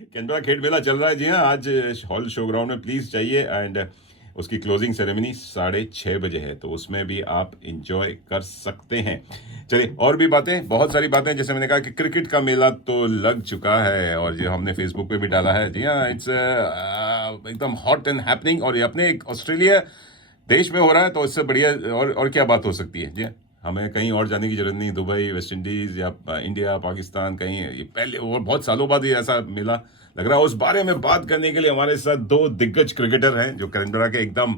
Canberra खेल मेला चल रहा है जी हाँ। आज हॉल शो ग्राउंड में प्लीज चाहिए एंड उसकी क्लोजिंग सेरेमनी 6:30 बजे है, तो उसमें भी आप इंजॉय कर सकते हैं। चलिए और भी बातें, बहुत सारी बातें, जैसे मैंने कहा कि क्रिकेट का मेला तो लग चुका है और जो हमने फेसबुक पे भी डाला है जी हाँ, इट्स एकदम हॉट एंड हैपनिंग, और ये अपने एक ऑस्ट्रेलिया देश में हो रहा है, तो इससे बढ़िया और क्या बात हो सकती है जी हाँ। हमें कहीं और जाने की जरूरत नहीं, दुबई, वेस्ट इंडीज या इंडिया, पाकिस्तान, कहीं ये पहले और बहुत सालों बाद ये ऐसा मेला लग रहा है। उस बारे में बात करने के लिए हमारे साथ दो दिग्गज क्रिकेटर हैं जो कैनबरा के एकदम,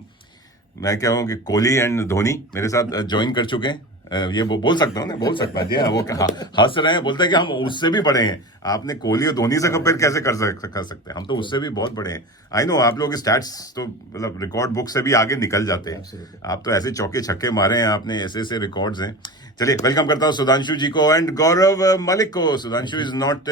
मैं क्या हूँ कि कोहली एंड धोनी मेरे साथ ज्वाइन कर चुके हैं। ये बोल सकता हूँ ना, बोल सकता जी हाँ। वो हंस रहे हैं, बोलते हैं कि हम उससे भी बड़े हैं। आपने कोहली और धोनी से कंपेयर कैसे कर सकते हैं, हम तो उससे भी बहुत बड़े हैं। आई नो आप लोग स्टैट्स तो मतलब रिकॉर्ड बुक से भी आगे निकल जाते हैं। आप तो ऐसे चौके छक्के मारे हैं आपने, ऐसे ऐसे रिकॉर्ड्स हैं। चलिए वेलकम करता हूँ सुधांशु जी को एंड गौरव मलिक को। Sudhanshu is not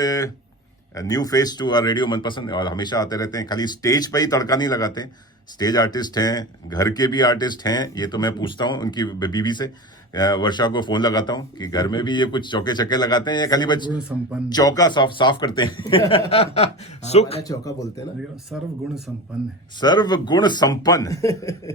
new face to our radio Manpasand, और हमेशा आते रहते हैं, खाली स्टेज पे ही तड़का नहीं लगाते। स्टेज आर्टिस्ट हैं, घर के भी आर्टिस्ट हैं। ये तो मैं पूछता हूँ उनकी बीवी से, वर्षा को फोन लगाता हूँ कि घर में भी ये कुछ चौके छक्के लगाते हैं या खाली बस चौका साफ करते हैं। सुख चौका बोलते हैं ना। सर्व गुण संपन्न है। सर्व गुण संपन्न।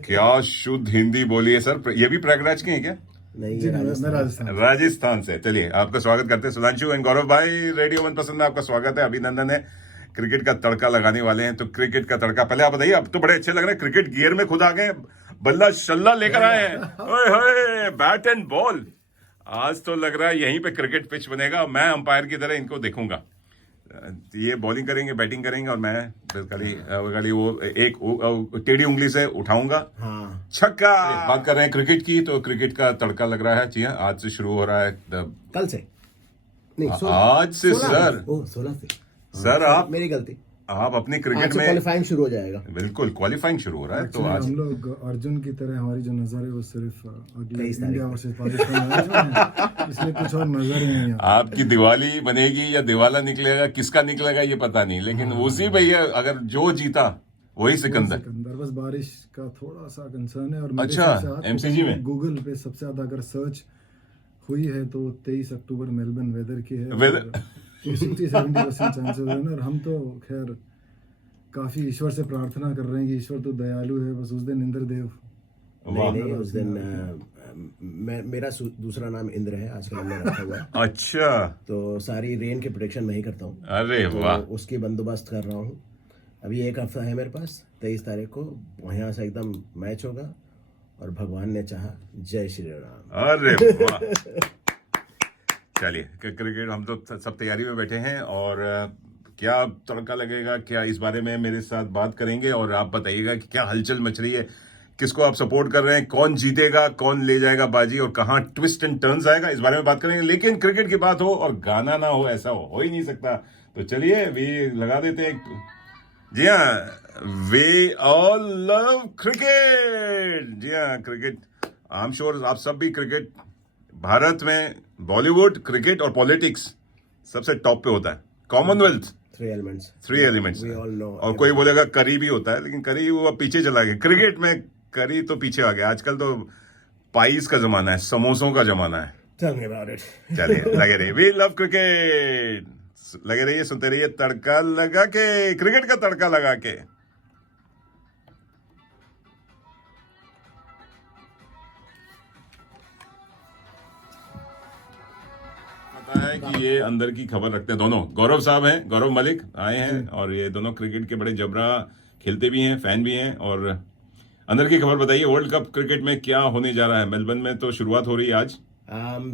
क्या शुद्ध हिंदी बोली है सर। ये भी प्रयागराज के हैं क्या? नहीं, जी मैं राजस्थान से। चलिए आपका स्वागत करते हैं सुधांशु एंड गौरव भाई, रेडियो मनपसंद में आपका स्वागत है, अभिनंदन है। क्रिकेट का तड़का लगाने वाले हैं, तो क्रिकेट का तड़का पहले आप बताइए। अब तो बड़े अच्छे लग रहे हैं, क्रिकेट गियर में खुद आ गए, बल्ला शल्ला लेकर आए हैं, ओए होए बैट एंड बॉल। आज तो लग रहा है यहीं पे क्रिकेट पिच बनेगा, मैं अंपायर की तरह इनको देखूंगा। ये बॉलिंग करेंगे, बैटिंग करेंगे, और मैं खाली वो एक टेढ़ी उंगली से उठाऊंगा, हाँ। छक्का। बात कर रहे हैं क्रिकेट की, तो क्रिकेट का तड़का लग रहा है जी हाँ। आज से शुरू हो रहा है, कल से नहीं, आज से सर। 16 से सर आप, मेरी गलती, आप अपनी क्रिकेट आज से में क्वालिफाइंग शुरू हो जाएगा। बिल्कुल क्वालिफाइंग शुरू हो रहा है। तो आज हम लोग अर्जुन की तरह, हमारी जो नजर है वो सिर्फ अगले 23 तारीख इंडिया वर्सेस पाकिस्तान मैच में है, इसलिए कुछ और नजर ही नहीं आता। आपकी दिवाली बनेगी या दिवाला निकलेगा, किसका निकलेगा ये पता नहीं, लेकिन उसी भैया अगर जो जीता वही सिकंदर। बस बारिश का थोड़ा सा कंसर्न है। और मेरे अच्छा, हिसाब से MCG में गूगल पे सबसे ज्यादा अगर सर्च हुई है तो 23 अक्टूबर मेलबर्न वेदर की है। वेदर 60-70% चांसेस है ना। और हम तो खैर काफी ईश्वर से प्रार्थना कर रहे हैं कि ईश्वर तो दयालु है, बस उस दिन इंद्रदेव। नहीं, उस दिन मेरा दूसरा नाम इंद्र है, आजकल हमने रखा हुआ है। अच्छा, तो सारी रेन के प्रोटेक्शन मैं ही करता हूँ। अरे तो वाह। उसकी बंदोबस्त कर रहा हूँ। अभी एक हफ्ता है मेरे पास, 23 तारीख को यहाँ से एकदम मैच होगा, और भगवान ने चाहा। जय श्री राम। अरे वाह। चलिए क्रिकेट हम तो सब तैयारी में बैठे हैं, और क्या तड़का लगेगा, क्या इस बारे में मेरे साथ बात करेंगे, और आप बताइएगा कि क्या हलचल मच रही है, किसको आप सपोर्ट कर रहे हैं, कौन जीतेगा, कौन ले जाएगा बाजी, और कहाँ ट्विस्ट एंड टर्न्स आएगा, इस बारे में बात करेंगे। लेकिन क्रिकेट की बात हो और गाना ना हो, ऐसा हो ही नहीं सकता। तो चलिए भी लगा देते हैं। जी हाँ, वी ऑल लव क्रिकेट। जी हाँ, क्रिकेट, आई एम श्योर आप सब भी क्रिकेट, भारत में बॉलीवुड, क्रिकेट और पॉलिटिक्स सबसे टॉप पे होता है। Commonwealth, three elements. और कोई बोलेगा करी भी होता है, लेकिन करी वो पीछे चला गया। क्रिकेट में करी तो पीछे आ गया। आजकल तो पाइस का जमाना है, समोसों का जमाना है। चलिए लगे रहिए, वी लव क्रिकेट, लगे रहिए, सुनते रहिए तड़का लगा के, क्रिकेट का तड़का लगा के। पता है कि ये अंदर की खबर रखते हैं दोनों, गौरव साहब हैं, गौरव मलिक आए हैं, और ये दोनों क्रिकेट के बड़े जबरा खेलते भी हैं, फैन भी हैं। और अंदर की खबर बताइए, वर्ल्ड कप क्रिकेट में क्या होने जा रहा है? मेलबर्न में तो शुरुआत हो रही है आज।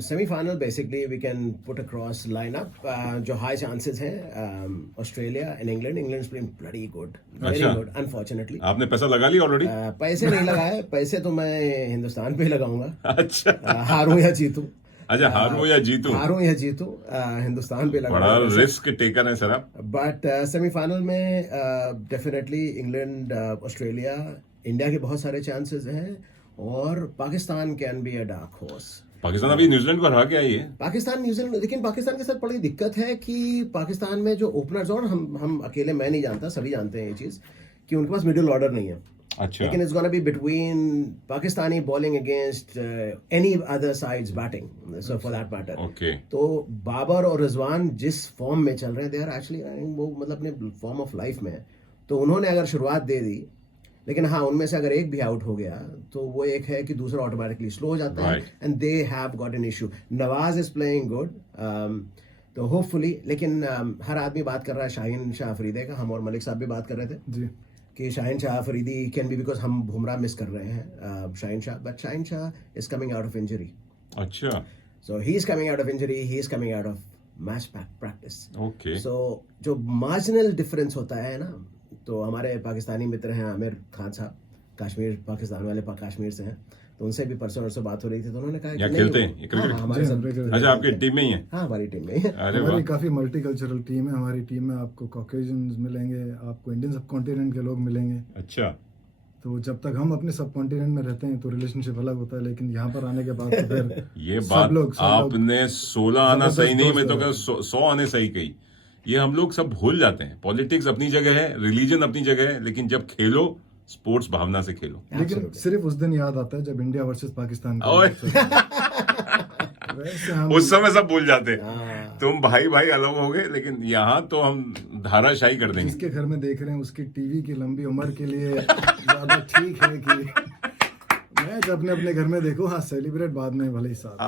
Semifinal basically we can put across lineup. जो हाई चांसेस हैं, Australia and England. England is playing very good, unfortunately. आपने पैसा लगा लिया ऑलरेडी? पैसे नहीं लगाए, पैसे तो मैं हिंदुस्तान पे लगाऊंगा। अच्छा, हारूं या जीतूं। अच्छा, हारूं या जीतूं, हिंदुस्तान पे बड़ा रिस्क टेकर है सर आप। बट सेमीफाइनल में डेफिनेटली इंग्लैंड, ऑस्ट्रेलिया, इंडिया के बहुत सारे चांसेस हैं, और Pakistan can be a dark horse. Pakistan अभी न्यूजीलैंड को हरा के आई है। पाकिस्तान न्यूजीलैंड, लेकिन पाकिस्तान के साथ बड़ी दिक्कत है कि पाकिस्तान में जो ओपनर्स, और हम अकेले, मैं नहीं जानता, सभी जानते हैं ये चीज, कि उनके पास मिडिल ऑर्डर नहीं है। अच्छा। लेकिन it's gonna be between Pakistani bowling against any other sides batting, so for that matter. Okay. तो बाबर और रिजवान जिस फॉर्म में चल रहे हैं, दे आर एक्चुअली वो मतलब अपने फॉर्म ऑफ लाइफ में है, तो उन्होंने अगर शुरुआत दे दी, लेकिन हाँ उनमें से अगर एक भी आउट हो गया तो वो एक है कि दूसरा ऑटोमेटिकली स्लो हो जाता है, and they have got an issue. Nawaz is playing good, तो होपफुली, लेकिन हर आदमी बात कर रहा है शाहीन शाह अफरीदी का, हम और मलिक साहब भी बात कर रहे थे जी कि Shaheen Shah Afridi can be, because हम बुमराह मिस कर रहे हैं Shaheen Shah, but Shaheen Shah is coming out of injury, अच्छा। So he is coming out of injury, he is coming out of match practice. Okay. So जो मार्जिनल डिफरेंस होता है ना, तो हमारे पाकिस्तानी मित्र हैं आमिर खान साहब, कश्मीर पाकिस्तान वाले कश्मीर से हैं, तो उनसे भी परसों बात हो रही थी, तो उन्होंने कहा कि यहाँ नहीं, खेलते हैं ये क्रिकेट? हाँ, हमारे जी, साथ, क्रिकेट। अच्छा, आपकी टीम में ही है? हाँ हमारी टीम में ही है। अरे हमारी वाह। काफ़ी मल्टीकल्चरल टीम है। हमारी टीम में आपको कॉकेशियंस मिलेंगे, आपको इंडियन सब कॉन्टिनेंट के लोग मिलेंगे। अच्छा। तो जब तक हम अपने सब कॉन्टिनेंट में रहते हैं तो रिलेशनशिप अलग होता है, लेकिन यहाँ पर आने के बाद तो फिर ये सब बात लोग आपने 16 आना जबरदस्त सही नहीं, मैं तो दोस्त कहूं 100 आने सही कही। ये हम लोग सब भूल जाते हैं। पॉलिटिक्स अपनी जगह है, रिलीजन अपनी जगह है, लेकिन जब खेलो स्पोर्ट्स भावना से खेलो। लेकिन सिर्फ उस दिन याद आता है जब इंडिया वर्सेस पाकिस्तान का ओए। मैच होता है। वैसे हम उस समय सब भूल जाते हैं। हाँ। तुम भाई भाई अलग हो गए, लेकिन यहाँ तो हम धाराशाही कर देंगे। जिसके घर में देख रहे हैं उसकी टीवी की लंबी उम्र के लिए ज्यादा ठीक है कि मैच अपने अपने घर में देखो, हाँ सेलिब्रेट बाद में भले ही साथ।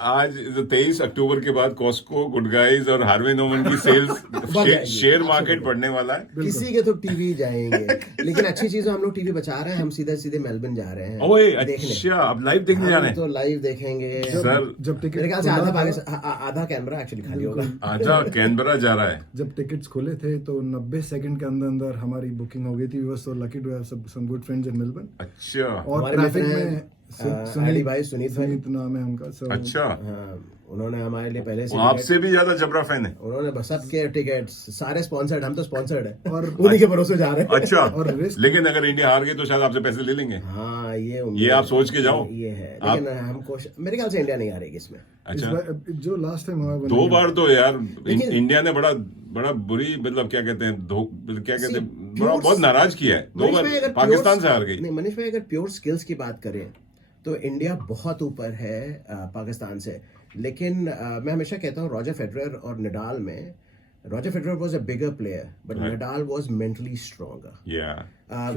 आज 23 अक्टूबर के बाद कॉस्को, गुड गाइज और हार्वे नोमन की सेल्स जाएगी। शेयर मार्केट बढ़ने वाला है। किसी के तो टीवी जाएंगे, लेकिन अच्छी चीज है, हम लोग टीवी बचा रहे हैं, हम सीधे सीधे मेलबर्न जा रहे हैं ओए देखने। अच्छा, अब लाइव देखने जा हम रहे तो हैं लाइव देखेंगे सर। जब टिकट मेरे ख्याल से आधा पाकिस्तान, आधा कैमरा एक्चुअली खाली होगा। आजा कैनबरा जा रहा है। जब टिकट्स खुले थे तो 90 सेकंड के अंदर अंदर हमारी बुकिंग हो गई थी। We were so lucky to have some good friends in Melbourne. अच्छा। और हमारे ट्रैफिक मित्र में हैं, अली भाई, सुनीत भाई। सुनीत नाम है उनका। So, अच्छा, हाँ, उन्होंने हमारे लिए पहले से वो आपसे भी ज्यादा जबरा फैन है। उन्होंने बस सबके टिकट्स सारे स्पॉन्सर्ड, हम तो स्पॉन्सर्ड है और उन्हीं के भरोसे जा रहे हैं। अच्छा, और risk- लेकिन अगर इंडिया हार गई तो शायद आपसे पैसे ले लेंगे। हाँ ये उम्मीद ये आप है। सोच के जाओ। ये है, लेकिन हमको मेरे ख्याल से इंडिया नहीं हारेगी इसमें। इस अच्छा, बार जो लास्ट टाइम हुआ वो 2 नहीं बार तो यार लेकिन- इंडिया ने बड़ा बड़ा बुरी, मतलब क्या कहते हैं, क्या कहते हैं, See, बड़ा pure- बहुत नाराज किया है। 2 मनीष बार भाई, अगर पाकिस्तान pure- से हार गई। नहीं मनीष भाई, अगर प्योर स्किल्स की बात करें तो इंडिया बहुत ऊपर है पाकिस्तान से, लेकिन मैं हमेशा कहता हूँ रॉजर फेडरर और नडाल में, Roger Federer was a bigger player but Nadal was mentally stronger. या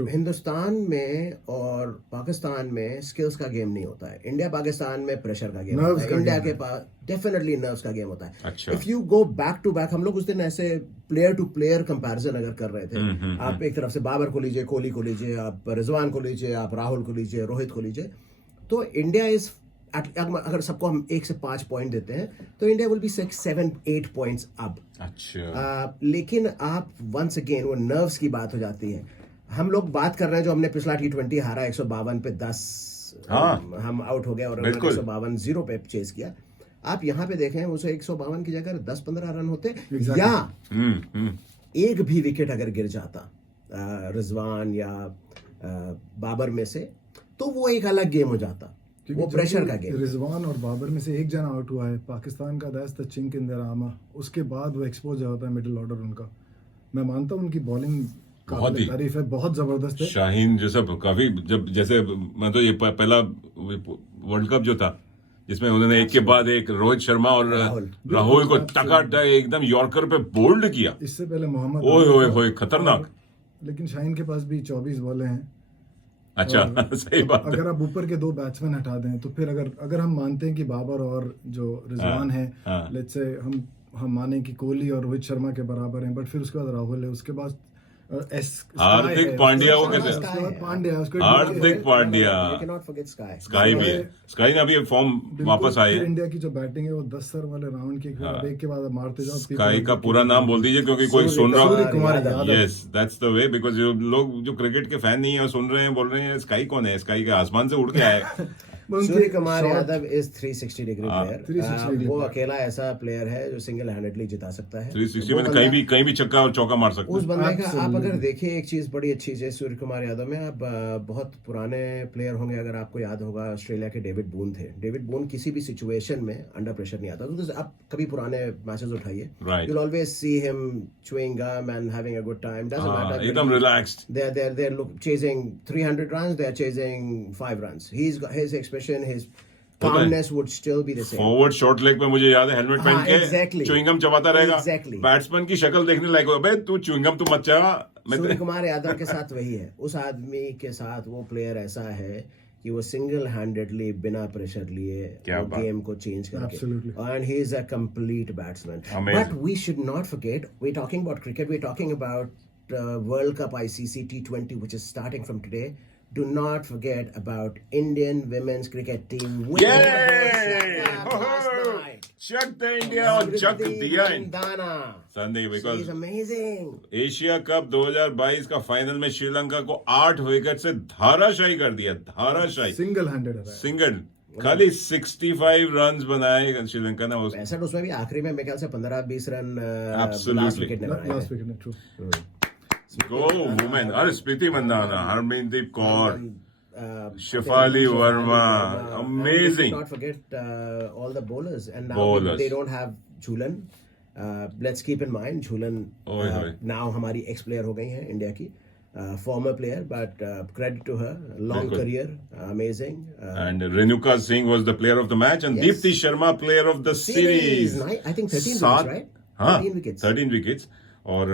हिंदुस्तान में और पाकिस्तान में स्किल्स का गेम नहीं होता है, इंडिया पाकिस्तान में प्रेशर का गेम Nerves होता है, का इंडिया game के पास डेफिनेटली नर्व्स का गेम होता है। अच्छा। If you go back to back, हम लोग उस दिन ऐसे प्लेयर टू प्लेयर कंपैरिजन अगर कर रहे थे, आप एक तरफ से बाबर को लीजिए, कोहली को लीजिए, आप रिजवान को लीजिए, आप राहुल को लीजिए, रोहित को लीजिए, तो इंडिया इज, अगर सबको हम 1 से 5 पॉइंट देते हैं तो इंडिया विल बी 6, 7, 8 पॉइंट्स अब। अच्छा, लेकिन आप वंस अगेन वो नर्व्स की बात हो जाती है। हम लोग बात कर रहे हैं जो हमने पिछला T20 हारा 152 पे 10, हाँ। हम आउट हो गए और बिल्कुल। 152 0 पे चेस किया। आप यहाँ पे देखें उसे 152 की जगह 10-15 रन होते Exactly. या हम्म। एक भी विकेट अगर गिर जाता रिजवान या बाबर में से, तो वो एक अलग गेम हो जाता, क्योंकि वो जब प्रेशर भी का गेम। रिजवान और बाबर में से एक जना आउट हुआ है पाकिस्तान का, that's the chink in their armour. उसके बाद वो एक्सपोज होता है मिडिल ऑर्डर उनका। मैं मानता हूँ उनकी बॉलिंग बहुत ही। काबिल तारीफ है, बहुत जबरदस्त है। शाहीन जैसा काफी, जब जैसे मैं तो ये पहला वर्ल्ड कप जो था जिसमें उन्होंने एक के बाद एक रोहित शर्मा और राहुल को टकाटक एकदम यॉर्कर पे बोल्ड किया। इससे पहले मोहम्मद ओए आरिफ ओए था। होए, खतरनाक। लेकिन शाहीन के पास भी 24 बॉलें हैं। अच्छा, सही बात है। अगर आप ऊपर के 2 बैट्समैन हटा दें तो फिर अगर हम मानते हैं कि बाबर और जो रिजवान है, हाँ। लेट्स से हम माने कि कोहली और रोहित शर्मा के बराबर हैं, बट फिर उसके बाद राहुल है, उसके बाद हार्दिक पांड्या वो कैसे, पांड्या, उसके Hardik Pandya, You cannot forget Sky. Sky भी है। स्काई ने अभी फॉर्म वापस आए फिर हैं। इंडिया की जो बैटिंग है वो 10 सर वाले राउंड के एक के बाद मारते जाओ। स्काई का पूरा नाम बोल दीजिए, क्योंकि कोई सुन रहा सूर्य हो। Kumar Yadav. Yes, that's the way, because लोग जो क्रिकेट के फैन नहीं है सुन रहे हैं, बोल रहे हैं स्काई कौन है, स्काई के आसमान से उड़ के आए। Surya Kumar Yadav is 360 degree player. 360 degree वो player। अकेला ऐसा प्लेयर है जो सिंगल हैंडेडली जिता सकता है। 360 वो में बंदा- कहीं भी छक्का और चौका मार सकते उस हैं। बंदे का आप Absolutely। अगर देखिए एक चीज बड़ी अच्छी है सूर्य कुमार यादव में, आप बहुत पुराने प्लेयर होंगे, अगर आपको याद होगा ऑस्ट्रेलिया के डेविड बून थे। डेविड बून किसी भी सिचुएशन में अंडर प्रेशर नहीं आता, तो आप कभी पुराने मैचेस उठाइए, Right। you'll always see him chewing gum and having a good time, doesn't matter एकदम relaxed. they're chasing 300 runs, they're chasing 5 runs, his expression, his calmness would still be the same। Forward short leg पे मुझे याद है helmet हाँ, पहन के exactly। Chewing gum चबाता रहेगा। Exactly। Batsman की शक्ल देखने लायक हो, अबे तू च्युइंगम तो मत चबा। सूर्य कुमार यादव के साथ वही है, उस आदमी के साथ वो प्लेयर ऐसा है कि वो सिंगल हैंडेडली बिना प्रेशर लिए क्या बात। गेम को चेंज करके, Absolutely। And he is a complete batsman. Amazing। But we should not forget, we talking about cricket, we talking about world cup ICC T20 which is starting from today. Do not forget about Indian women's cricket team winning the World Cup last night. चक दे India और चक दिया Mandana. Sandeep, She because is amazing. Asia cup 2022 का final में श्रीलंका को 8 wicket से धाराशायी कर दिया। धाराशायी single handed है। सिंगल, खाली 65 रन्स बनाए श्रीलंका ने। उस 65 उसमें भी आखिरी में मेरे ख्याल से 15-20 रन Absolutely। लास्ट विकेट ने बनाए लास्ट थे। Wicket true. गो वुमेन, अरे स्मृति Mandanna, Harmandeep Kaur, Shefali Verma, And amazing। not forget all the bowlers, and now Bowlers। they don't have Jhulan। Let's keep in mind Jhulan ओए होए। now हमारी ex player हो गई हैं इंडिया की, former player, but credit to her, long बिल्कुल। career, amazing। And Renuka Singh was the player of the match and Yes। Deepti Sharma player of the series। I think 13 सात- wickets, right? हाँ 13 wickets। 13 wickets. और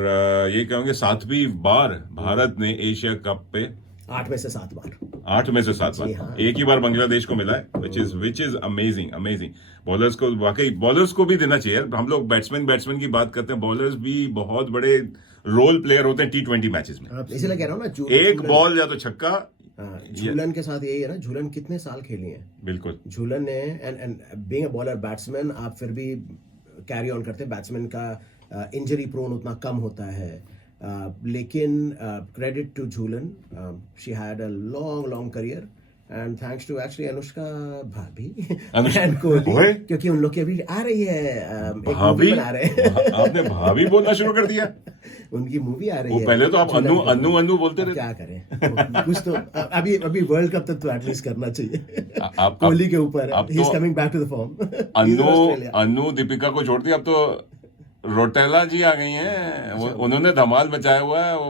ये कहोगे 7वीं बार भारत ने Asia cup पे 8 में से 7 बार। 8 में से 7 बार, हाँ। एक ही बार बांग्लादेश को मिला है, which is amazing amazing. Bowlers को वाकई, बॉलर्स को भी देना चाहिए। हम लोग बैट्समैन की बात करते हैं, बॉलर्स भी बहुत बड़े रोल प्लेयर होते हैं T20 मैचेस में। इसीलिए कह रहा हूँ ना, एक बॉल या तो छक्का। झूलन के साथ यही है ना, झूलन कितने साल खेली हैं बिल्कुल। झूलन ने, and being a bowler batsman, आप फिर भी कैरी ऑन करते हैं। बैट्समैन का इंजरी प्रोन उतना कम होता है, लेकिन credit to Jhulan, she had a long career, and thanks to actually Anushka bhabhi and Kohli, ओए। क्योंकि उन लोग की अभी आ रही है, एक भाभी, मूवी बना रहे हैं। आपने भाभी बोलना शुरू कर दिया। उनकी मूवी आ रही वो है। पहले तो आप झूलन अन्नू के अन्नू ऊपर। अन्नू बोलते अब रहे। क्या करें, कुछ तो अभी वर्ल्ड कप तक तो एटलीस्ट करना चाहिए। आप कोहली के ऊपर अब ही इज तो coming back to the form. Annu Deepika को छोड़ दिया, अब तो रोटेला जी आ गई हैं। उन्होंने धमाल मचाया हुआ है। वो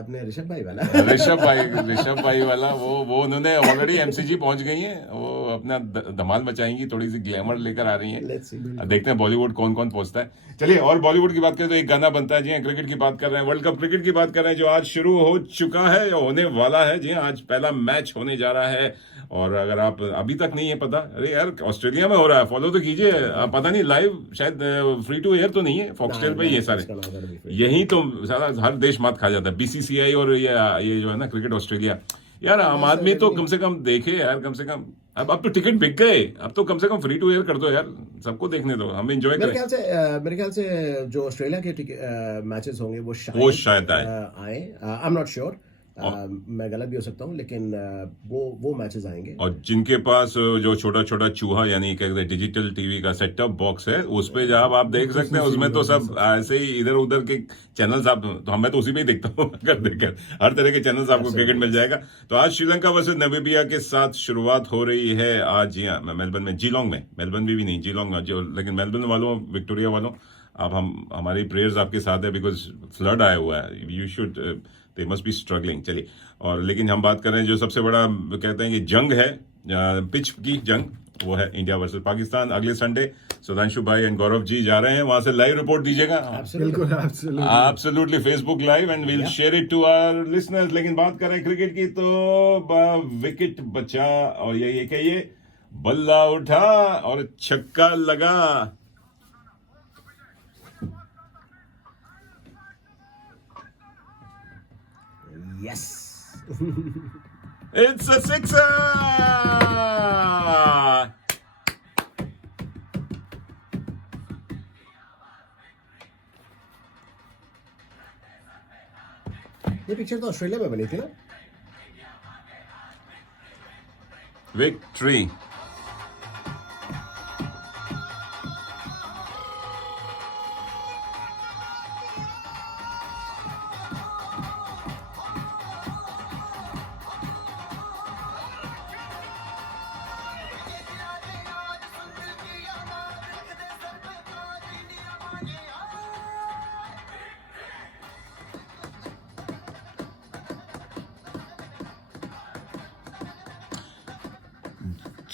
अपने ऋषभ भाई वाला ऋषभ भाई वाला, वो उन्होंने ऑलरेडी MCG पहुंच गई हैं। वो अपना धमाल मचाएंगी, थोड़ी सी ग्लैमर लेकर आ रही हैं। Let's see। देखते हैं बॉलीवुड कौन कौन पहुंचता है। चलिए, और बॉलीवुड की बात करें तो एक गाना बनता है। जी हाँ, क्रिकेट की बात कर रहे हैं, वर्ल्ड कप क्रिकेट की बात कर रहे हैं, जो आज शुरू हो चुका है या होने वाला है। जी हाँ, आज पहला मैच होने जा रहा है। और अगर आप अभी तक नहीं है पता, अरे यार ऑस्ट्रेलिया में हो रहा है, फॉलो तो कीजिए। पता नहीं लाइव शायद फ्री टू एयर तो नहीं है, फॉक्सटेल पे ही है सारे। यही तो सारा हर देश मात खा जाता है, BCCI और ये जो है ना क्रिकेट ऑस्ट्रेलिया। यार आम आदमी तो कम से कम देखे यार, कम से कम। अब तो टिकट बिक गए, अब तो कम से कम फ्री टू एयर कर दो यार, सबको देखने दो, हम एंजॉय मेरे करें। ख्याल से जो ऑस्ट्रेलिया के मैचेस होंगे वो शायद आए। आई एम नॉट श्योर, मैं गलत भी हो सकता हूँ, लेकिन वो मैचेस आएंगे। और जिनके पास जो छोटा छोटा चूहा यानी क्या कहते हैं डिजिटल टीवी का सेटअप बॉक्स है, उस पे जब आप देख सकते हैं, उसमें तो सब ऐसे ही इधर उधर के चैनल्स आप, तो मैं तो उसी में ही देखता हूँ। अगर देखकर हर तरह के चैनल्स आपको क्रिकेट मिल जाएगा। तो आज श्रीलंका वर्सेस नामीबिया के साथ शुरुआत हो रही है आज। जी हाँ, मेलबर्न में, जीलोंग में, मेलबर्न भी नहीं, जीलोंग में जो, लेकिन मेलबर्न वालों, विक्टोरिया वालों, आप हमारी प्रेयर्स आपके साथ है, बिकॉज फ्लड आया हुआ है। You should, they must be struggling. चलिए, और लेकिन हम बात कर रहे हैं जो सबसे बड़ा कहते हैं कि जंग है, पिच की जंग, वो है इंडिया वर्सेस पाकिस्तान। अगले संडे सुधांशु भाई एंड गौरव जी जा रहे हैं, वहां से लाइव रिपोर्ट दीजिएगा। बिल्कुल, absolutely, Facebook live, and will share it to our listeners. लेकिन बात करें क्रिकेट की, तो विकेट बचा और ये कहिए बल्ला उठा और छक्का लगा। Yes। It's a sixer! ये पिक्चर तो ऑस्ट्रेलिया में बनी थी ना? विक्ट्री।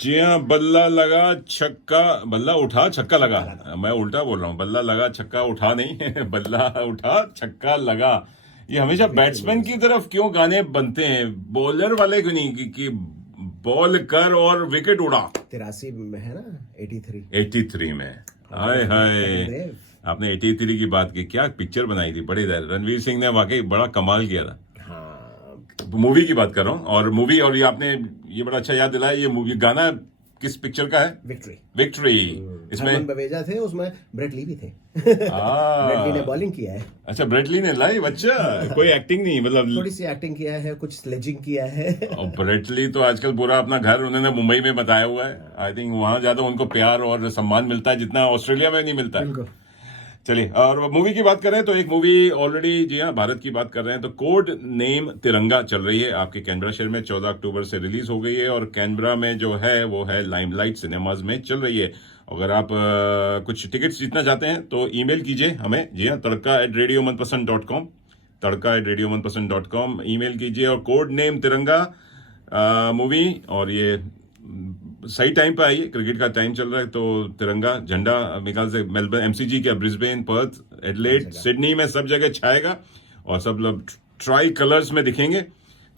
जी हाँ, बल्ला लगा छक्का, बल्ला उठा छक्का लगा। मैं उल्टा बोल रहा हूँ, बल्ला लगा छक्का उठा नहीं बल्ला उठा छक्का लगा। ये हमेशा बैट्समैन की तरफ क्यों गाने बनते हैं, बॉलर वाले क्यों नहीं कि बॉल कर और विकेट उड़ा। 83 में है ना, 83 83 में। हाय हाय, आपने 83 की बात की, क्या पिक्चर बनाई थी, बड़े रणवीर सिंह ने वाकई बड़ा कमाल किया था। मूवी की बात कर रहा हूँ, और मूवी, और ये आपने ये बड़ा अच्छा याद दिलाया, ये मूवी गाना किस पिक्चर का है? विक्ट्री। विक्ट्री। इसमें बवेजा थे, उसमें ब्रेट ली भी थे। ब्रेट ली ने बॉलिंग किया है। अच्छा, ब्रेट ली ने लाइव, अच्छा कोई एक्टिंग नहीं, मतलब थोड़ी सी एक्टिंग किया है, कुछ स्लेजिंग किया है। और ब्रेट ली तो आजकल पूरा अपना घर उन्होंने मुंबई में बताया हुआ है। आई थिंक वहां ज्यादा उनको प्यार और सम्मान मिलता है जितना ऑस्ट्रेलिया में नहीं मिलता है। चलिए, और मूवी की बात करें तो एक मूवी ऑलरेडी, जी हाँ, भारत की बात कर रहे हैं तो कोड नेम तिरंगा चल रही है आपके कैनबरा शहर में, 14 अक्टूबर से रिलीज हो गई है, और कैनबरा में जो है वो है लाइमलाइट सिनेमाज में चल रही है। अगर आप कुछ टिकट्स जीतना चाहते हैं तो ईमेल कीजिए हमें, जी हाँ, tadka@radiomanpasand.com, tadka@radiomanpasand.com ईमेल कीजिए, और कोड नेम तिरंगा मूवी, और ये सही टाइम पे आई है, क्रिकेट का टाइम चल रहा है, तो तिरंगा झंडा मेघालय से मेलबर्न, एमसीजी क्या, ब्रिस्बेन, पर्थ, एडलेड, सिडनी में सब जगह छाएगा और सब लोग ट्राई कलर्स में दिखेंगे।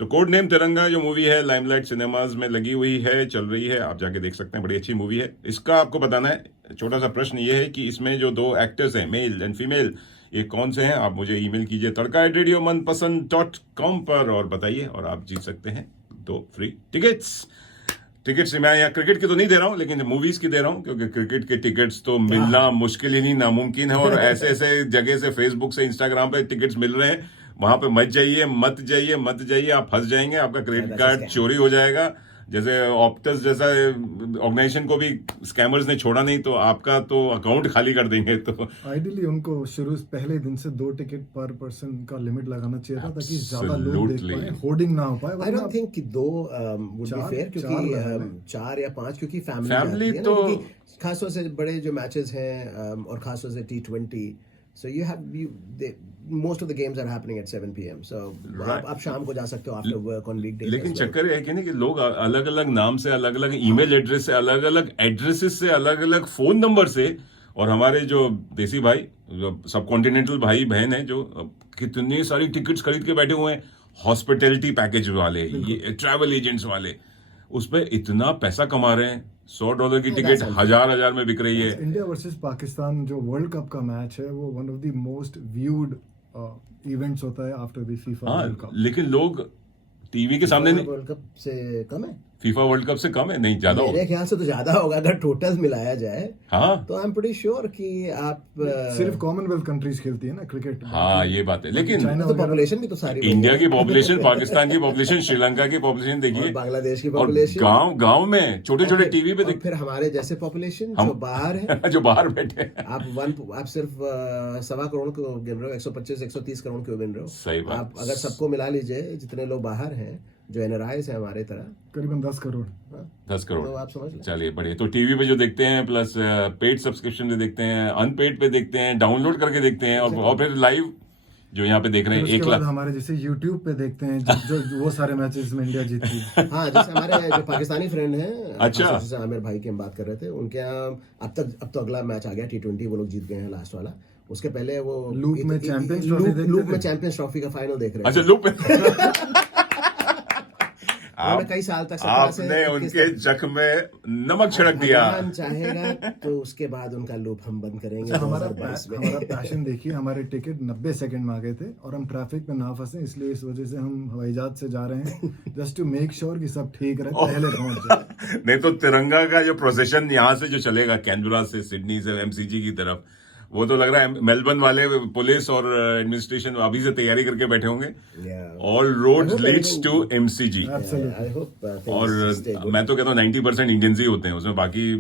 तो कोड नेम तिरंगा जो मूवी है लाइमलाइट सिनेमाज में लगी हुई है, चल रही है, आप जाके देख सकते हैं, बड़ी अच्छी मूवी है। इसका आपको बताना है, छोटा सा प्रश्न ये है कि इसमें जो दो एक्टर्स हैं, मेल एंड फीमेल, ये कौन से हैं? आप मुझे ईमेल कीजिए tadka@radiomanpasand.com पर और बताइए, और आप जीत सकते हैं 2 फ्री टिकट्स। टिकट्स मैं यहाँ क्रिकेट की तो नहीं दे रहा हूँ, लेकिन मूवीज की दे रहा हूँ, क्योंकि क्रिकेट के टिकट्स तो मिलना मुश्किल ही नहीं, नामुमकिन है, और ऐसे ऐसे जगह से, फेसबुक से, इंस्टाग्राम पे टिकट्स मिल रहे हैं, वहां पे मत जाइए, मत जाइए, मत जाइए, आप फंस जाएंगे, आपका क्रेडिट कार्ड चोरी हो जाएगा। जैसे ऑप्टस जैसा ऑर्गेनाइजेशन को भी स्कैमर्स ने छोड़ा नहीं, तो आपका तो अकाउंट खाली कर देंगे। तो आइडियली उनको शुरू पहले दिन से 2 टिकट पर पर्सन का लिमिट लगाना चाहिए था, ताकि ज्यादा लोग देख पाए, होर्डिंग ना हो पाए। आई डोंट थिंक कि 2 वुड बी फेयर, क्योंकि 4 या 5, क्योंकि फैमिली तो खासतौर से बड़े जो मैचेस हैं, और खासतौर से T20, so you have most of the games are happening at 7 p.m. so आप शाम को जा सकते हो after work on weekdays। लेकिन चक्कर ये है कि नहीं, कि लोग अलग अलग नाम से, अलग अलग ईमेल एड्रेस से, अलग अलग एड्रेसेस से, अलग अलग फोन नंबर से, और हमारे जो देसी भाई, जो सब कॉन्टिनेंटल भाई बहन है, जो कितनी सारी टिकट्स खरीद के बैठे हुए हैं, हॉस्पिटैलिटी पैकेज वाले, ये ट्रैवल एजेंट्स वाले, उस पर इतना पैसा कमा रहे हैं। $100 की टिकट हजार में बिक रही है। इंडिया वर्सेस पाकिस्तान जो वर्ल्ड कप का मैच है, वो one of the most viewed events होता है after the FIFA world cup. लेकिन लोग टीवी के सामने नहीं, वर्ल्ड कप से कम है, फीफा वर्ल्ड कप से कम है, नहीं ज्यादा होगा, मेरे ख्याल से तो ज्यादा होगा अगर टोटल मिलाया जाए। हाँ, तो आई एम प्रीटी श्योर कि आप सिर्फ कॉमनवेल्थ कंट्रीज खेलती है ना क्रिकेट। हाँ, ये बात है, लेकिन तो पॉपुलेशन भी तो सारी, इंडिया की पॉपुलेशन, पाकिस्तान की पॉपुलेशन, श्रीलंका की पॉपुलेशन देखिए, बांग्लादेश की और पॉपुलेशन, गांव में छोटे छोटे टीवी पे फिर हमारे जैसे पॉपुलेशन जो बाहर है, जो बाहर बैठे हैं। आप सिर्फ 1.25 करोड़ को गिन रहे हो, 125-130 करोड़ क्यों गिन रहे हो? सही बात। आप अगर सबको मिला लीजिए, जितने लोग बाहर हैं, जो एनआरआईज है हमारे तरह, करीबन 10 करोड़। 10 करोड़, तो आप समझ लें। चलिए बढ़िया। तो टीवी पे जो देखते हैं, प्लस पेड सब्सक्रिप्शन पे देखते हैं, अनपेड पे देखते हैं, डाउनलोड करके देखते हैं, और फिर लाइव जो यहाँ पे देख रहे हैं, 1 लाख हमारे जैसे यूट्यूब पे देखते हैं, जो वो सारे मैचेस में इंडिया जीतती है। हाँ, जैसे हमारे जो पाकिस्तानी फ्रेंड हैं, अच्छा, जैसे आमिर भाई की हम बात कर रहे थे, उनके यहाँ अब तो अगला मैच आ गया T20, वो लोग जीत गए हैं लास्ट वाला। उसके पहले वो लूप में चैंपियंस ट्रॉफी का फाइनल देख रहे हैं। अच्छा, लूप में कई साल तक आपने उनके जख्म में नमक छिड़क दिया। चाहेगा तो उसके बाद उनका लूप हम बंद करेंगे। हमारा पैशन देखिए, हमारे टिकट 90 सेकंड में आ गए थे, और हम ट्रैफिक में ना फंसे, इसलिए इस वजह से हम हवाई जहाज से जा रहे हैं, जस्ट टू मेक श्योर कि सब ठीक रहे, पहले पहुंच जाए। नहीं तो तिरंगा का जो प्रोसेशन यहाँ से जो चलेगा, कैनबरा से, सिडनी से, एमसीजी की तरफ, वो तो लग रहा है मेलबर्न वाले पुलिस और एडमिनिस्ट्रेशन अभी से तैयारी करके बैठे होंगे. All road leads to MCG. और मैं तो कहता हूँ 90% इंडियंस ही होते हैं उसमें, बाकी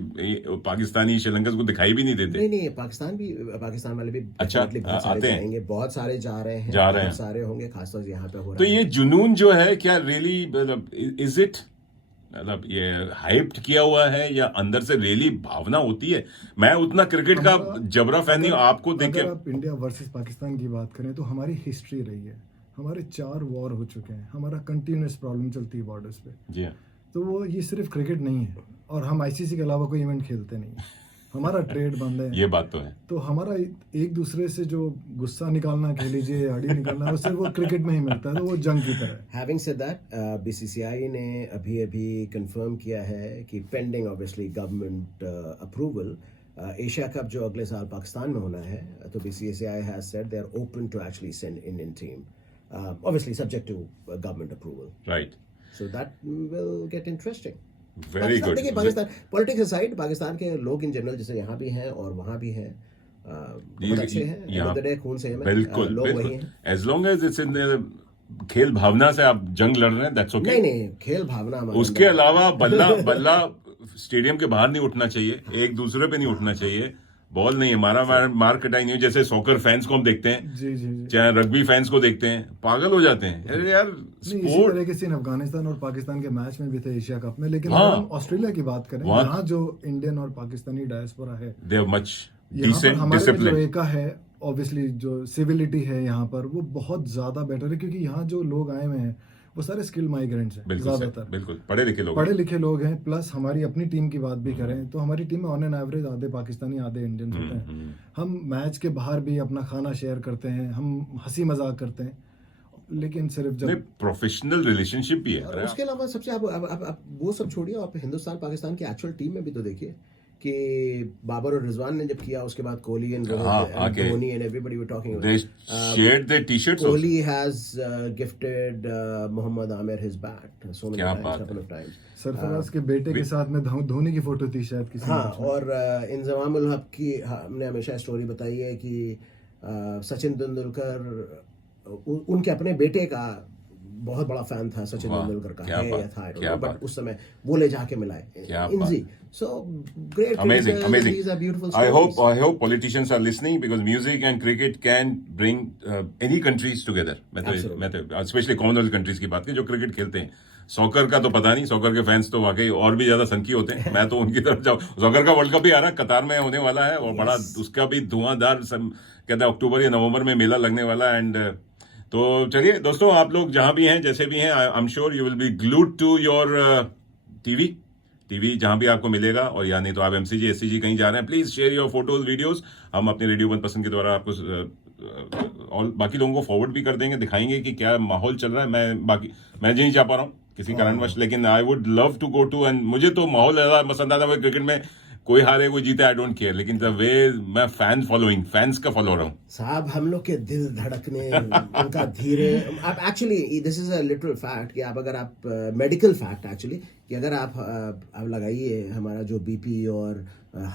पाकिस्तानी श्रीलंकन को दिखाई भी नहीं देते. नहीं, पाकिस्तान वाले भी अच्छा, बहुत सारे आते हैं. जाएंगे, बहुत सारे जा रहे हैं, बहुत सारे होंगे, खासतौर से यहाँ पे हो तो रहा है. ये जुनून जो है क्या रियली मतलब इज इट, मतलब ये हाइप्ड किया हुआ है या अंदर से रियली भावना होती है? मैं उतना क्रिकेट का जबरा फैन नहीं हूं, आपको देख के. अगर आप इंडिया वर्सेस पाकिस्तान की बात करें तो हमारी हिस्ट्री रही है, हमारे 4 वॉर हो चुके हैं, हमारा कंटिन्यूस प्रॉब्लम चलती है बॉर्डर्स पे. जी हाँ. तो वो ये सिर्फ क्रिकेट नहीं है, और हम ICC के अलावा कोई इवेंट खेलते नहीं, हमारा ट्रेड बंद है. ये बात तो है. तो हमारा एक दूसरे से जो गुस्सा निकालना, कह लीजिए हड्डी निकालना, वो सिर्फ वो क्रिकेट में ही मिलता है, तो वो जंग की तरह है. Having said that, BCCI ने अभी कंफर्म किया है कि pending obviously government approval, Asia cup जो अगले साल पाकिस्तान में होना है, तो BCCI has said they are open to actually send Indian team, obviously subject to government approval. Right. So that will get interesting. Very good. देखिए, पाकिस्तान पॉलिटिक्स असाइड, पाकिस्तान के लोग इन जनरल जैसे यहाँ भी हैं और वहाँ भी हैं, बहुत अच्छे हैं. End of the day, खून से हैं, बिल्कुल लोग वही बिल्कुल. हैं. As long as it's in खेल भावना से आप जंग लड़ रहे हैं, दैट्स ओके. नहीं, खेल भावना हमारे उसके अंदर है. अलावा बल्ला स्टेडियम के बाहर नहीं उठना चाहिए, एक दूसरे पे नहीं उठना चाहिए, बॉल नहीं है, मार कटाई नहीं है. जैसे सॉकर फैंस को हम देखते हैं, जी जी जी. चाहे रग्बी फैंस को देखते हैं, पागल हो जाते हैं. अरे यार नहीं, इसी स्पोर्ट. तरह के सीन अफगानिस्तान और पाकिस्तान के मैच में भी थे एशिया कप में. लेकिन हाँ. अगर हम ऑस्ट्रेलिया की बात करें, वहाँ- यहाँ जो इंडियन और पाकिस्तानी डायस्पोरा है, दे हैव मच यहाँ पर डिसेंट हमारे में जो डिसिप्लिन. एका है, ऑब्वियसली जो सिविलिटी है यहाँ पर, वो बहुत ज्यादा बेटर है, क्योंकि यहाँ जो लोग आए हुए हैं वो सारे स्किल माइग्रेंट्स हैं बिल्कुल सर, ज्यादातर. बिल्कुल पढ़े लिखे लोग. पढ़े लिखे लोग हैं. प्लस हमारी अपनी टीम की बात भी करें तो हमारी टीम में ऑन एन एवरेज आधे पाकिस्तानी आधे इंडियंस होते हैं. हम मैच के बाहर भी अपना खाना शेयर करते हैं, हम हंसी मजाक करते हैं, लेकिन सिर्फ नहीं, जब प्रोफेशनल रिलेशनशिप भी है. और उसके अलावा सबसे आप वो सब छोड़िए, आप हिंदुस्तान पाकिस्तान की एक्चुअल टीम में भी तो देखिए कि बाबर और रिजवान ने जब किया, उसके बाद कोहली एंड आके Dhoni and everybody were talking they shared their t-shirts also. Kohli has gifted Mohammad Amir his bat so many क्या टाइम्स, बात कपल ऑफ टाइम्स. सरफराज के बेटे के साथ में धोनी की फोटो थी शायद किसी हाँ, मैच में. और इंजमाम उल हक की हमने हमेशा स्टोरी बताई है कि सचिन तेंदुलकर उनके अपने बेटे का बहुत बड़ा फैन था, सचिन वाह, तेंदुलकर का क्या है बात, या था, क्या बट बात. उस समय वो ले जाके मिलाए क्या इंजी. So great, Amazing, amazing. These are beautiful I stories. hope politicians are listening because music and cricket can bring any countries together. मैं तो especially Commonwealth countries की बात करें जो क्रिकेट खेलते हैं. सॉकर का तो पता नहीं, सॉकर के फैंस तो वाकई और भी ज्यादा सनकी होते हैं. मैं तो उनकी तरफ जाऊँ. सॉकर का वर्ल्ड कप भी आ रहा है, कतार में होने वाला है और बड़ा उसका भी धुआंधार कहते हैं अक्टूबर या नवंबर में मेला लगने वाला है. एंड तो चलिए दोस्तों, आप लोग जहां भी हैं, जैसे भी हैं, I am sure you will be glued to your TV जहां भी आपको मिलेगा. और या नहीं तो आप MCG SCG कहीं जा रहे हैं, please share your photos videos. हम अपने रेडियो बंद पसंद के द्वारा आपको और बाकी लोगों को फॉरवर्ड भी कर देंगे, दिखाएंगे कि क्या माहौल चल रहा है. मैं नहीं जा पा रहा हूँ किसी कारणवश, लेकिन I would love to go to. And मुझे तो माहौल ज्यादा पसंद आता है क्रिकेट में. कोई हारे कोई जीते, आई डोंट केयर, लेकिन द वे मैं फैंस का फॉलो रहा हूँ साहब, हम लोग के दिल धड़कने उनका धीरे. आप actually this is a literal fact कि आप मेडिकल फैक्ट एक्चुअली कि अगर आप लगाइए हमारा जो BP और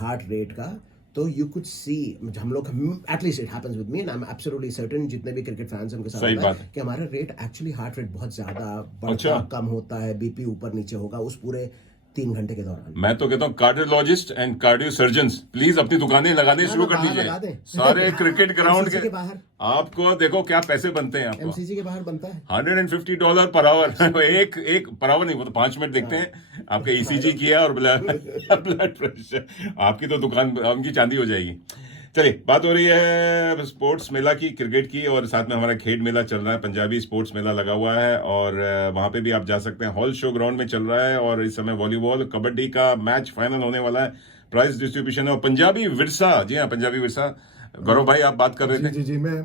हार्ट रेट का, तो यू कुड सी हम लोग, at least it happens with me and I am absolutely certain, जितने भी क्रिकेट फैंस हैं उनके साथ सही होता है बात है कि हमारा रेट एक्चुअली हार्ट रेट बहुत ज्यादा बढ़ता अच्छा। कम होता है, BP ऊपर नीचे होगा उस पूरे 3 घंटे के दौरान. मैं तो कहता हूँ cardiologist and cardio surgeon please अपनी दुकानें लगाने शुरू कर बाहर दीजिए. लगा दें. सारे क्रिकेट ग्राउंड MCG के बाहर, आपको देखो क्या पैसे बनते हैं आपको. MCG के बाहर बनता है $150 पर आवर. एक पर आवर नहीं, वो तो 5 मिनट देखते हैं आपका ECG किया और ब्लड प्रेशर, आपकी तो दुकान उनकी चांदी हो जाएगी. चलिए, बात हो रही है स्पोर्ट्स मेला की, क्रिकेट की, और साथ में हमारा खेड मेला चल रहा है, पंजाबी स्पोर्ट्स मेला लगा हुआ है और वहां पे भी आप जा सकते हैं. हॉल शो ग्राउंड में चल रहा है और इस समय वॉलीबॉल कबड्डी का मैच फाइनल होने वाला है. प्राइज डिस्ट्रीब्यूशन और पंजाबी विरसा, जी हाँ पंजाबी विरसा. गौरव भाई आप बात कर रहे थे. जी मैं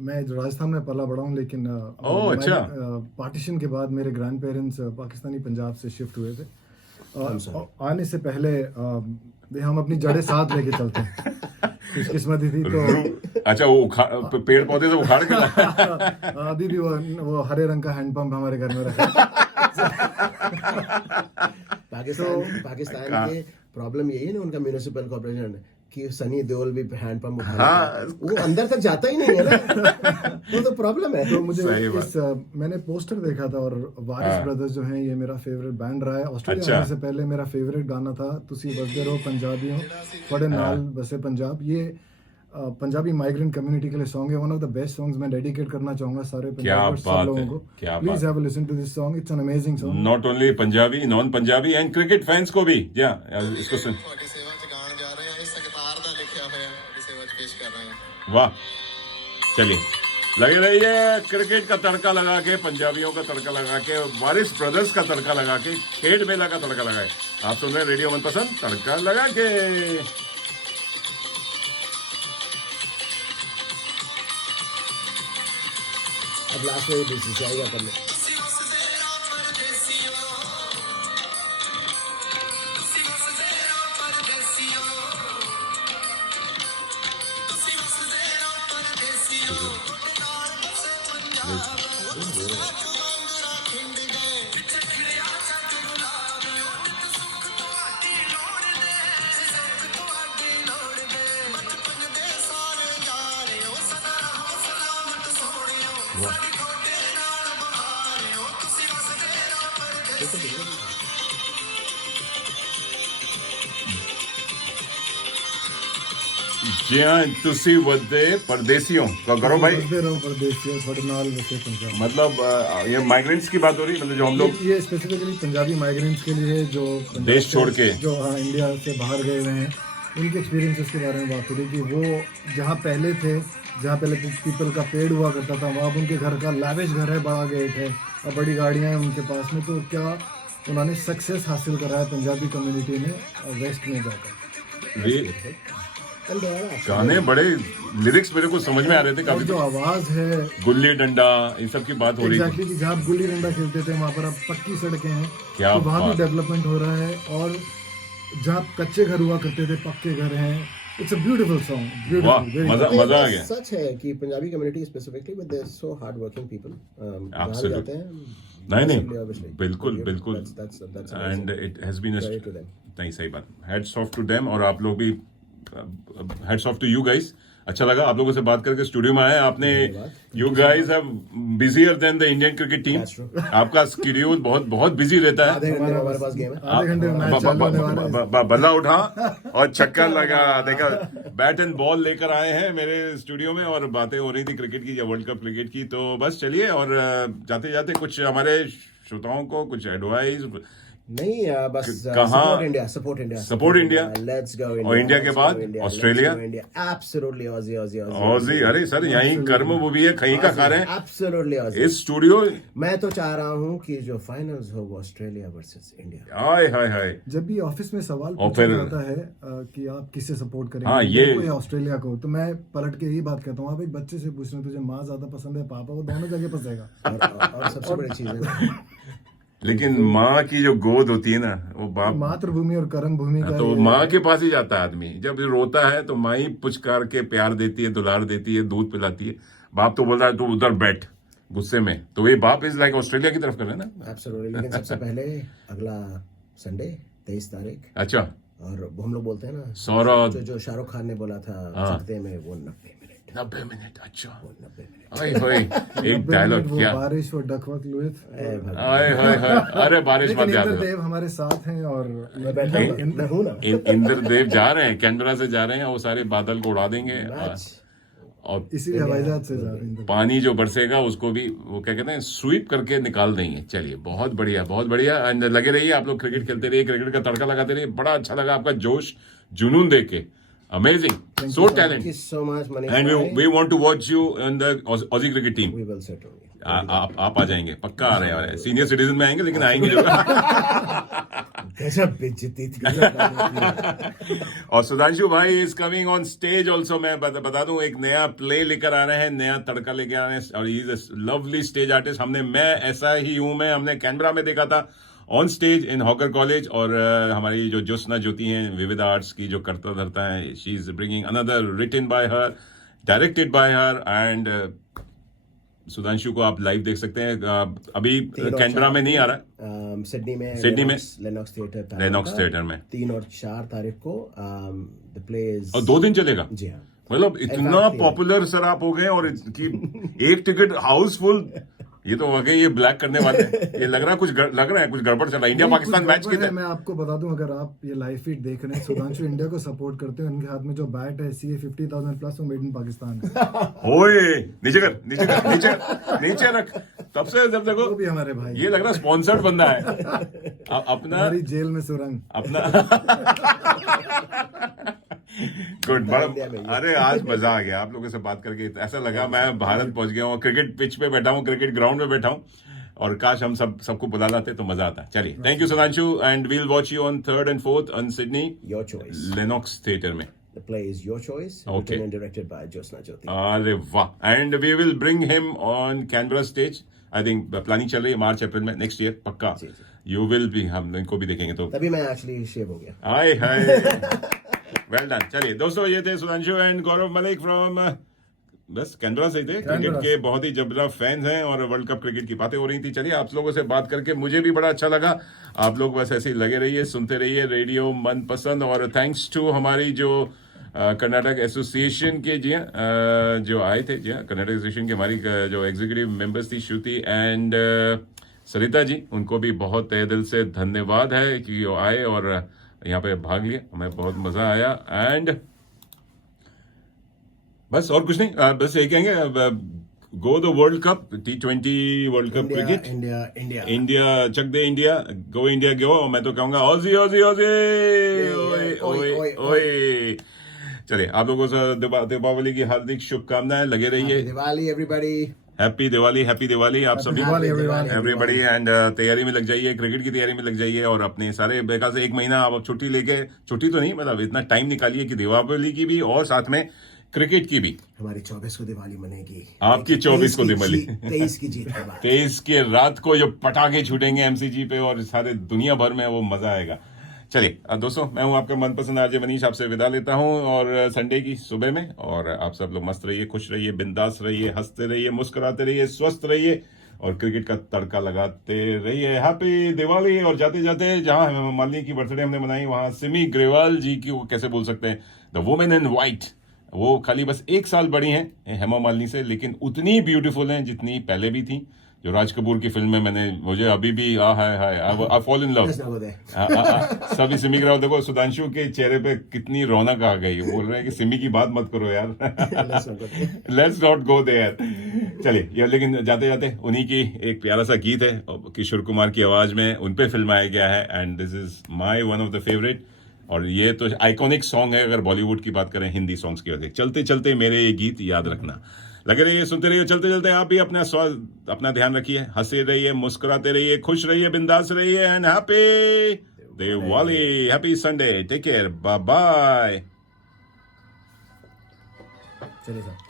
राजस्थान में पला बड़ा हूँ, लेकिन अच्छा. पार्टीशन के बाद मेरे ग्रैंड पेरेंट्स पाकिस्तानी पंजाब से शिफ्ट हुए थे. आने से पहले हम अपनी जड़ें साथ लेके चलते हैं. खुशकिस्मती थी तो अच्छा, वो पेड़ पौधे से उखाड़ के अभी भी वो हरे रंग का हैंडपंप हमारे घर में रखा पाकिस्तान के प्रॉब्लम यही है ना, उनका म्यूनिसिपल कॉर्पोरेशन कि सनी देओल भी हैंड पंप उठा हाँ। लेता है, वो अंदर तक जाता ही नहीं है ना। वो तो प्रॉब्लम है। तो मुझे सही बात। मैंने पोस्टर देखा था, और वारिस हाँ। ब्रदर्स जो हैं, ये मेरा फेवरेट बैंड रहा है। ऑस्ट्रेलिया अच्छा। आने से पहले मेरा फेवरेट गाना था तुसी बसदे रहो पंजाबियों बड़े नाल बसे पंजाब। ये पंजाबी माइग्रेंट कम्युनिटी के लिए सॉन्ग है, one of the best songs. मैं डेडिकेट करना चाहूंगा सारे पंजाबी सब बात लोगों है, को। क्या प्लीज बात have a listen to this song, it's an amazing song. Not only Punjabi, non Punjabi and cricket fans को भी। या इसको सुन, ਤੁਹਾਡੀ ਸੇਵਾ ਚ ਗਾਣ ਜਾ ਰਹੇ ਹਾਂ, ਇਸ ਸਤਿਕਾਰ ਦਾ ਲਿਖਿਆ ਹੋਇਆ ਤੁਹਾਡੀ ਸੇਵਾ ਚ ਪੇਸ਼ ਕਰ ਰਹੇ ਹਾਂ। वाह। चलिए, लगे रहिए क्रिकेट का तड़का लगा के, पंजाबियों का तड़का लगा के, वारिस ब्रदर्स का तड़का लगा के, खेड मेला का तड़का लगा के। आप सुन रहे हैं रेडियो मनपसंद तड़का लगा के। अब लास्ट में बीसीसीआई का कर ले। जी हाँ, तुसी वदे परदेसियों का करो भाई। बसदे रहो परदेसियों बड़े नाल बसे पंजाब। मतलब ये माइग्रेंट्स की बात हो रही है, मतलब जो हम लोग ये स्पेसिफिकली पंजाबी माइग्रेंट्स के लिए जो पंजाब देश से- छोड़ के। जो हाँ इंडिया से बाहर गए हुए हैं, उनके एक्सपीरियंसेस के बारे में बात हो रही कि वो जहाँ पहले थे, जहाँ पहले पीपल का पेड़ हुआ करता था, वहाँ अब उनके घर का लाविश घर है, बड़ा गेट है और बड़ी गाड़ियाँ हैं उनके पास में। तो क्या उन्होंने सक्सेस हासिल करा है पंजाबी कम्युनिटी ने वेस्ट में जाकर। ये गाने बड़े लिरिक्स मेरे को समझ में आ रहे थे और काफी। जो आवाज़ है गुल्ली डंडा इन सब की बात हो रही थी। एग्जैक्टली कि जहाँ गुल्ली डंडा खेलते थे वहाँ पर अब पक्की सड़कें हैं, क्या तो वहाँ भी बात। डेवलपमेंट हो रहा है। और जहाँ कच्चे घर हुआ करते थे पक्के घर हैं। इट्स अ ब्यूटीफुल सॉन्ग, वाह, ब्यूटीफुल। मजा ये मजा आ बात गया। सच है कि Punjabi community specifically with they so hard working people जहाँ भी Absolute. जाते हैं। नहीं नहीं, obviously. बिल्कुल That's- बिल्कुल। that's and amazing. It has been Credit to them. नहीं, सही बात। Heads off to them. और आप लोग भी heads off to you guys. अच्छा लगा आप लोगों से बात करके। स्टूडियो में आए आपने। You guys have busier than the Indian cricket team. That's true. आपका स्केड्यूल बहुत बहुत बिजी रहता है। आधे घंटे में हमारे पास गेम है। आधे घंटे में मैच चालू होने वाला है। बल्ला उठा और छक्का लगा। देखा, बैट एंड बॉल लेकर आए हैं मेरे स्टूडियो में और बातें हो रही थी क्रिकेट की या वर्ल्ड कप क्रिकेट की। तो बस चलिए, और जाते जाते कुछ हमारे श्रोताओं को कुछ एडवाइस। नहीं बस कहाँ? Support India let's go India. और इंडिया के बाद ऑस्ट्रेलिया? Absolutely Aussie Aussie. अरे सर, यहीं कर्म भूमि है, कहीं का खा रहे हैं एब्सोल्युटली ऑजी। इस स्टूडियो। मैं तो चाह रहा हूँ कि जो फाइनल्स हो वो ऑस्ट्रेलिया वर्सेस इंडिया। हाय हाय हाय। जब भी ऑफिस में सवाल और पूछा फिर- जाता है कि आप किसे सपोर्ट करेंगे, हाँ, इंडिया ये- को या ऑस्ट्रेलिया को, तो मैं पलट के यही बात कहता हूँ, आप एक बच्चे से पूछ रहे हो तुझे माँ ज्यादा पसंद है पापा, वो दोनों जगह फंसेगा। और सबसे बड़ी चीज है लेकिन माँ की जो गोद होती है ना, वो बाप। मातृभूमि और कर्म भूमि का तो ये- माँ के पास ही जाता है आदमी। जब रोता है तो माँ ही पुचकार के प्यार देती है, दुलार देती है, दूध पिलाती है। बाप तो बोल रहा है तू उधर बैठ गुस्से में। तो ये बाप इज लाइक ऑस्ट्रेलिया की तरफ कर रहे हैं ना। एब्सोल्युटली। लेकिन सबसे पहले अगला संडे 23 तारीख, अच्छा, और हम लोग बोलते हैं ना सौरभ। जो शाहरुख खान ने बोला था हाँ। सकते में, वो 90 मिनट। 90 मिनट। अच्छा, 90 मिनट। ओए होए, एक 90 डायलॉग मिनट वो किया। बारिश वो डकवर्थ लुइस। ए भगवान। ओए होए होए, अरे बारिश मत लेकिन याद इंद्र है। देव हमारे साथ हैं और मैं बैठा हूँ ना, मैं हूँ ना। इंद्रदेव जा रहे हैं, कैनबरा से जा रहे हैं, वो सारे बादल को उड़ा देंगे। मैच और इसीलिए हवाई जहाज से जा रहे हैं। पानी जो बरसेगा उसको भी वो क्या कहते हैं, स्वीप करके निकाल देंगे। चलिए, बहुत बढ़िया बहुत बढ़िया। एंड लगे रहिए आप लोग, क्रिकेट खेलते रहिए, क्रिकेट का तड़का लगाते रहिए। बड़ा अच्छा लगा आपका जोश जुनून देख के। Amazing, so thank talent. You so much Manish and भाई। We want to watch you in the Aussie cricket team. We will settle. आप आ जाएंगे, पक्का आ रहे हैं। सीनियर सिटीजन में आएंगे, लेकिन आएंगे जरूर। गजब बेइज्जती थी, गजब बेइज्जती थी। और सुधांशु भाई is coming on stage also. मैं बता दूं, एक नया प्ले लेकर आ रहे हैं, नया तड़का लेकर आ रहे हैं। और ही is a lovely stage artist. मैं ऐसा ही हूं। हमने कैनबरा में देखा था on stage in hawker college. और हमारी जो ज्योत्सना ज्योति हैं विविध आर्ट्स की, जो करता धरता है, she is bringing another, written by her, directed by her, and Sudhanshu को आप लाइव देख सकते हैं। अभी तीन और कैनबरा चार में नहीं आ रहा, सिडनी में लेनॉक्स थिएटर लेनॉक्स थिएटर में 3 और 4 तारीख को द प्ले इज और 2 दिन चलेगा। जी हाँ, मतलब इतना पॉपुलर सर आप हो गए और एक टिकट हाउसफुल। ये तो हो गए ये ब्लैक करने वाले हैं। ये लग रहा है कुछ लग रहा है कुछ गड़बड़ चल रहा है। इंडिया पाकिस्तान मैच की है, मैं आपको बता दूं, अगर आप ये लाइव फीड देख रहे हैं, सुधांशु इंडिया को सपोर्ट करते हैं, उनके हाथ में जो बैट है CA 50,000 प्लस, वो मेड इन पाकिस्तान है। ओए नीचे कर नीचे रख। तब से जब देखो वो भी हमारे भाई, ये लग रहा है स्पॉन्सर्ड बंदा है अपना हमारी जेल में सुरंग अपना गुड बड़ा। अरे आज मजा आ गया आप लोगों से बात करके। ऐसा लगा मैं भारत पहुंच गया हूँ, क्रिकेट पिच पे बैठा हूँ, क्रिकेट ग्राउंड में बैठा हूँ। और काश हम सबको बुला लाते तो मजा आता। चलिए, thank you Sudhanshu and we'll watch you on 3rd and 4th on Sydney your choice, Lennox theatre में। The play is your choice, Okay. written and directed by Jyotsna Jyoti. अरे वाह। And we will bring him on Canberra stage. I think planning चल रही है मार्च अप्रैल में next year पक्का। जी। You will भी, हम इनको भी देखेंगे तो। तभी मैं एक्चुअली शेव हो गया। हाय हाय वेल डन। चलिए दोस्तों, ये थे सुधांशु एंड गौरव मलिक फ्रॉम बस कैनबरा से थे। क्रिकेट के बहुत ही जबरदस्त फैंस हैं और वर्ल्ड कप क्रिकेट की बातें हो रही थी। चलिए, आप लोगों से बात करके मुझे भी बड़ा अच्छा लगा। आप लोग बस ऐसे ही लगे रहिए, सुनते रहिए रेडियो मनपसंद। और थैंक्स टू हमारी जो कर्नाटक एसोसिएशन के जी जो आए थे, जी कर्नाटक एसोसिएशन की हमारी जो एग्जीक्यूटिव मेंबर्स थी श्रुति एंड सरिता जी, उनको भी बहुत तहे दिल से धन्यवाद है कि वो आए और यहाँ पे भाग लिया। हमें बहुत मजा आया। एंड बस और कुछ नहीं, बस यही कहेंगे, go the world cup, T20 world cup cricket, India चक दे, इंडिया गो, इंडिया गो। और मैं तो कहूंगा ऑजी ऑजी ऑजी, ओए ओए ओए। चलिए, आप लोगों से दीपावली की हार्दिक शुभकामनाएं। लगे रहिए। दिवाली एवरीबॉडी, हैप्पी दिवाली आप सभी एवरीबडी। एंड तैयारी में लग जाइए, क्रिकेट की तैयारी में लग जाइए। और अपने सारे बेकार से 1 महीना आप छुट्टी लेके, छुट्टी तो नहीं मतलब इतना टाइम निकालिए कि दीपावली की भी और साथ में क्रिकेट की भी। हमारी 24 को दिवाली मनेगी, आपकी 24 को दिवाली, 23 की जीत के बाद, 23 के रात को जो पटाखे छूटेंगे MCG पे और सारे दुनिया भर में, वो मजा आएगा। चलिए दोस्तों, मैं हूं आपका मनपसंद आरजे मनीष, आपसे विदा लेता हूं और संडे की सुबह में। और आप सब लोग मस्त रहिए, खुश रहिए, बिंदास रहिए, हंसते रहिए, मुस्कुराते रहिए, स्वस्थ रहिए और क्रिकेट का तड़का लगाते रहिए। हैप्पी दिवाली। और जाते जाते, जहां हेमा मालिनी की बर्थडे हमने मनाई, वहां सिमी ग्रेवाल जी की, वो कैसे बोल सकते हैं, द वुमेन इन व्हाइट, वो खाली बस 1 साल बड़ी हैं हेमा मालिनी से, लेकिन उतनी ब्यूटीफुल हैं जितनी पहले भी थी। जो राज कपूर की फिल्म में मुझे अभी भी आई फॉल इन लव। सभी सिमी ग्रेवाल, देखो सुधांशु के चेहरे पे कितनी रौनक आ गई। बोल रहे हैं कि सिमी की बात मत करो यार, लेट्स नॉट गो देयर। चलिए, ये लेकिन जाते जाते उन्हीं की एक प्यारा सा गीत है किशोर कुमार की आवाज में, उन पे फिल्माया गया है। And this is my one of the favourite. और ये तो आइकॉनिक सॉन्ग है अगर बॉलीवुड की बात करें, हिंदी सॉन्ग्स की वजह। चलते चलते मेरे ये गीत याद रखना। लगे रहिए, सुनते रहिए, चलते चलते आप भी अपना ध्यान रखिए, हंसे रहिए, मुस्कुराते रहिए, खुश रहिए, बिंदास रहिए। And happy Diwali, happy Sunday, take care, bye bye. चलिए सर।